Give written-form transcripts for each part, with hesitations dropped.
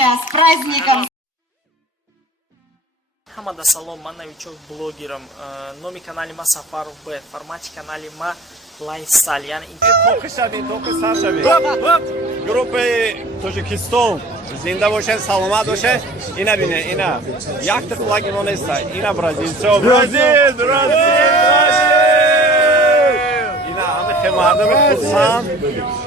С праздником! Хамада салом, ман новичок блогерам. Номи канали ма Сафаров Б, формате канали ма Лайфстайл. Группы Таджикистан. Зинда бошен, саломат бошен. Ина бине, ина. Яхты флаги монеста. Ина Бразил. Бразил! مردم خودسان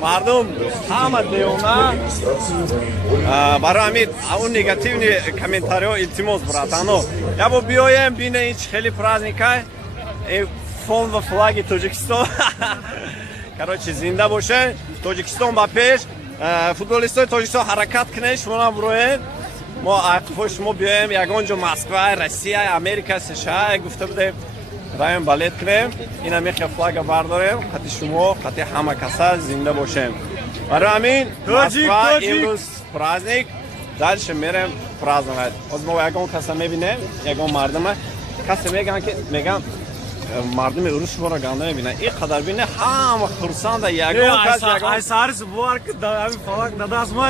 مردم همه دیونا برای همین اون نگاتیو کامنتاری ها التماس براتانو یا با بیایم بینه این خیلی پرازنیکای فون و فلاگ تاجیکستان کراچی زنده باشه تاجیکستان با پیش فوتبالیستای تاجیکستان حرکت کنه شما بروین ما عقب شما بیایم یگانجا مسکو روسیه امریکا سشا گفته بودیم رایم بالت کنیم اینا میخواه فلاگ برداریم خطی شما خطی همه کسا زنده باشیم برای همین مسکو امروز پرازنیک دلش میریم پرازنیک از ما یگان کسا میبینیم یگان مردمه کسی میگن که میگن مردم اروش برا گنده میبینن این قدر بینه همه خرسان ده یگان کس یگان ای سارس بوار که دامی فلاگ نداز ما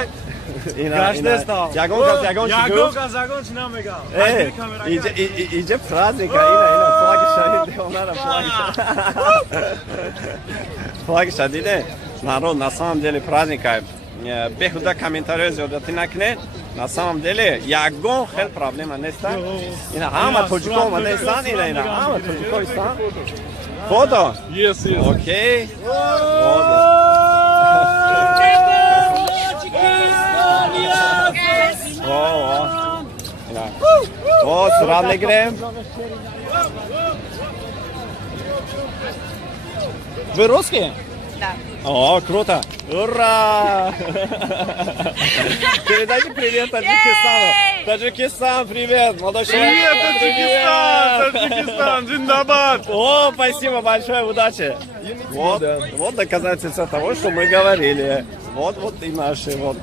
اینا یگان کس یگان چی نمیگم اینجا پرازنیک اینا فلاگ شهید دیوانه فلاگ شهیده народ на самом деле праздника бехуда комментарии зиёдати накунед на самом деле ягон хел проблема неста ина ҳама тоҷико омадастан ина ҳама тоҷико истан фото окей сурат мегирем вы русские Да. О, круто! Ура! Передайте привет Таджикистану. Таджикистан, привет! Молодой человек. Привет, Таджикистан! Таджикистан, Джиндабад! О, спасибо большое, удачи! Вот доказательство того, что мы говорили. Вот и наши, вот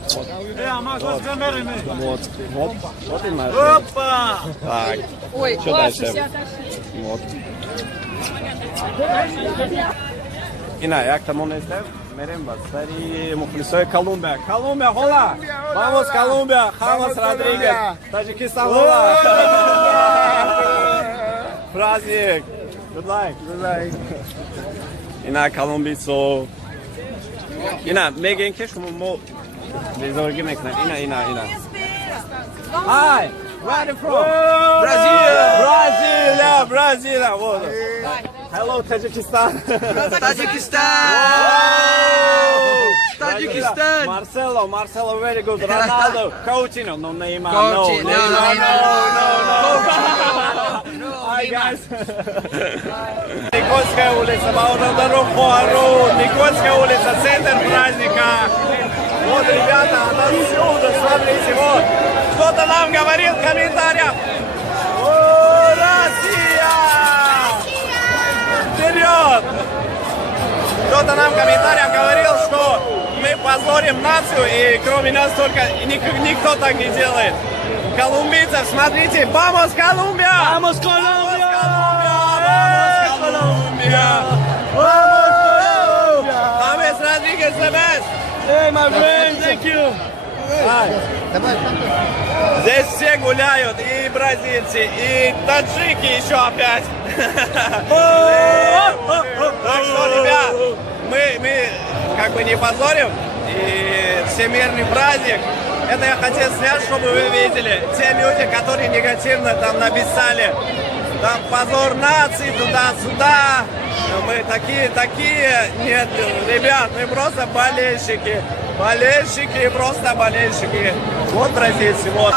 и наши. Опа! Так, Ой, что дальше? Вот. Ina, jak tam on este? Meremba, stari mukhlisay Колумбия. Колумбия, hola! Vamos Колумбия! James Rodriguez! Таджикистан, hola! Праздник! Good luck! Ina, Колумбийцу! Ina, megen kesh mo bezorgi mekna. Ina. Hi! Where are you from? Brazil! Вот. Hello, Tajikistan. Tajikistan. Marcelo, very good. Ronaldo, Coutinho, no Neymar, no. Hi guys. Никольская улица, Бауров Хуару, Никольская улица, центр праздника. Вот, ребята, отсюда, смотрите, вот. Кто-то нам говорит в комментариях. О, Россия! Вперед! Кто-то нам в комментариях говорил, что мы позорим нацию, и кроме нас только никто так не делает. Колумбийцев, смотрите, vamos Колумбия! Vamos Colombia! James Rodriguez the best! Hey, my friend, thank you! Здесь все гуляют, и бразильцы, и таджики еще опять. Так что, ребят, мы как бы не позорим, и всемирный праздник. Это я хотел снять, чтобы вы видели. Те люди, которые негативно там написали, там позор нации, туда-сюда. Мы такие. Нет, ребят, мы просто болельщики. Болельщики, просто болельщики. Вот бразильцы, вот.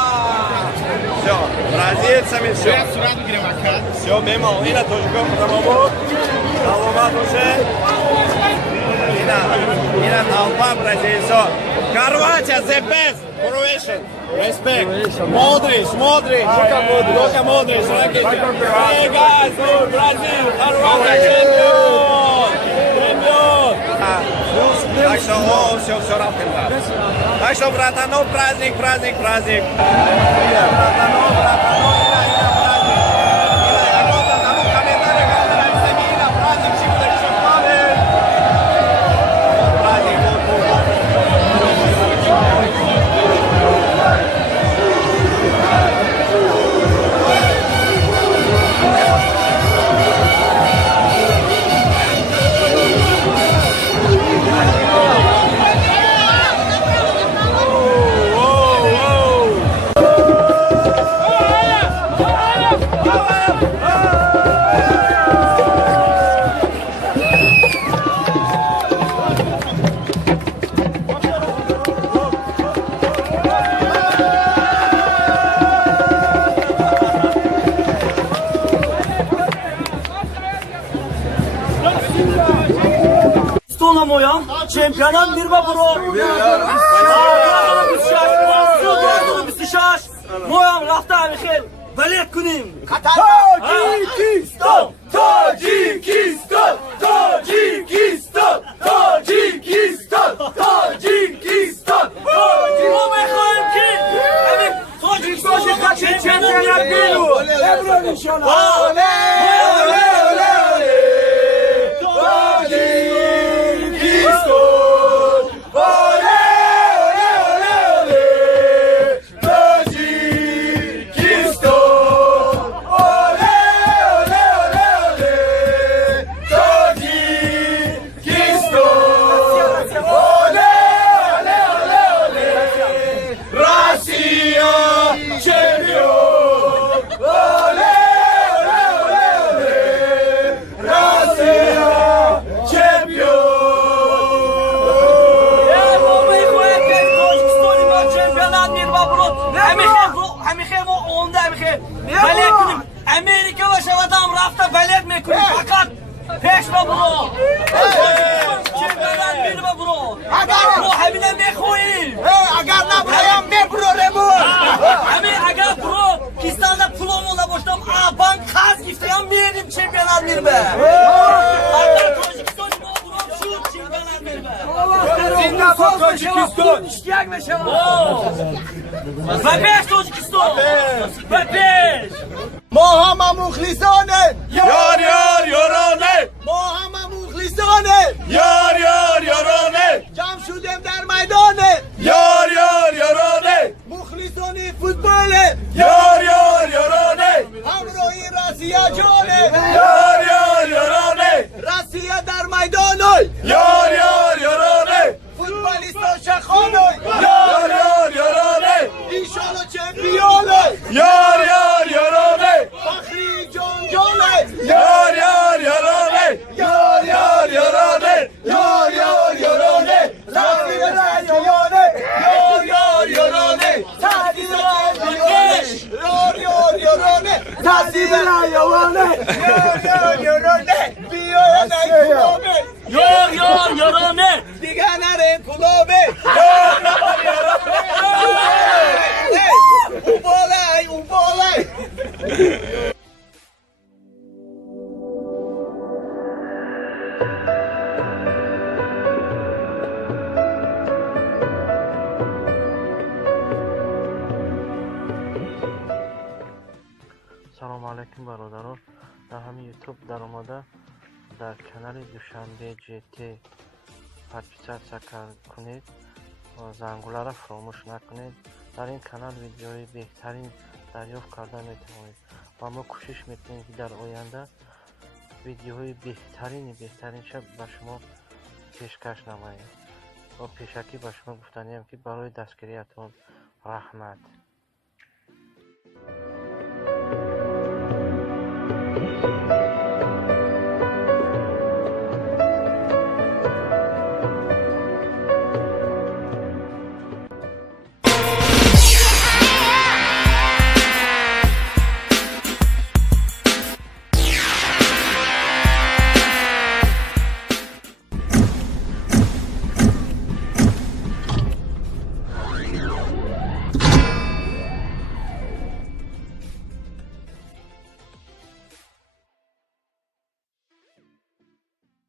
Все, бразильцами все. Все, мимо, Ина тоже кому-то. Алума тоже. Ина толпа бразильцев. Хорватия, the best. Croatian, respect. Modric. Luka Modric. Hey guys, Brazil, Хорватия, чемпион. Так что, все равно. Так что, братанов, праздник. Братанов, Mojan, čempionat Mirba Bro. Mojan, rafta Michel. Balet kunim. Tajikistan. ما میخوایم که همین تاجیکستان چمپیونات بگیریم. امروز ان شاء الله. Amerika ve şavadan rafta belet mi kuruyor fakat peşme bunu. ما همینه میخواییم اگر نبرایم میبرورمون همین اگر برو کیستانده پولم اولا باشتم آبان قاز گفتیم میریم چمپیونات میرمه حتی توجیکستانی ما برام شد چمپیونات میرمه زنداباد توجیکستان اشتیاق بشه و پیش توجیکستان و پیش ما همه مخلصانه یار یار یارانه ما همه مخلصانه یار یار یارانه جمع شدیم در میدانه یار یار یارانه مخلصانه فوتباله یار یار یارانه همراهی راسیه جانه یار یار یارانه راسیه در میدانه یار یار یارانه فوتبالیستا شخانه یار یار یارانه انشالله چمپیونه یار یار یارانه فخری جان جانه یار یار یارانه یار یار یارانه یار یار یارانه راسیه رایانه یار یار یارانه تعدیل رایانه یار یار یارانه تعدیل رایانه یار یار یارانه بیاین کلابه یار یار یارانه دیگه نرین کلابه او بالای او بالای سلام علیکم برادران. در همین یوتیوب در آمده در کانال دوشنبه جتی سابسکرایب کنید و زنگوله را فراموش نکنید. در این کانال ویدیوهای بهترین دریافت کرده میتوانید و ما کوشش میکنیم که در آینده ویدیوهای بهترین شب به شما پیشکش نماییم و پیشکی به شما گفتنیم که برای دستگیریتون رحمت.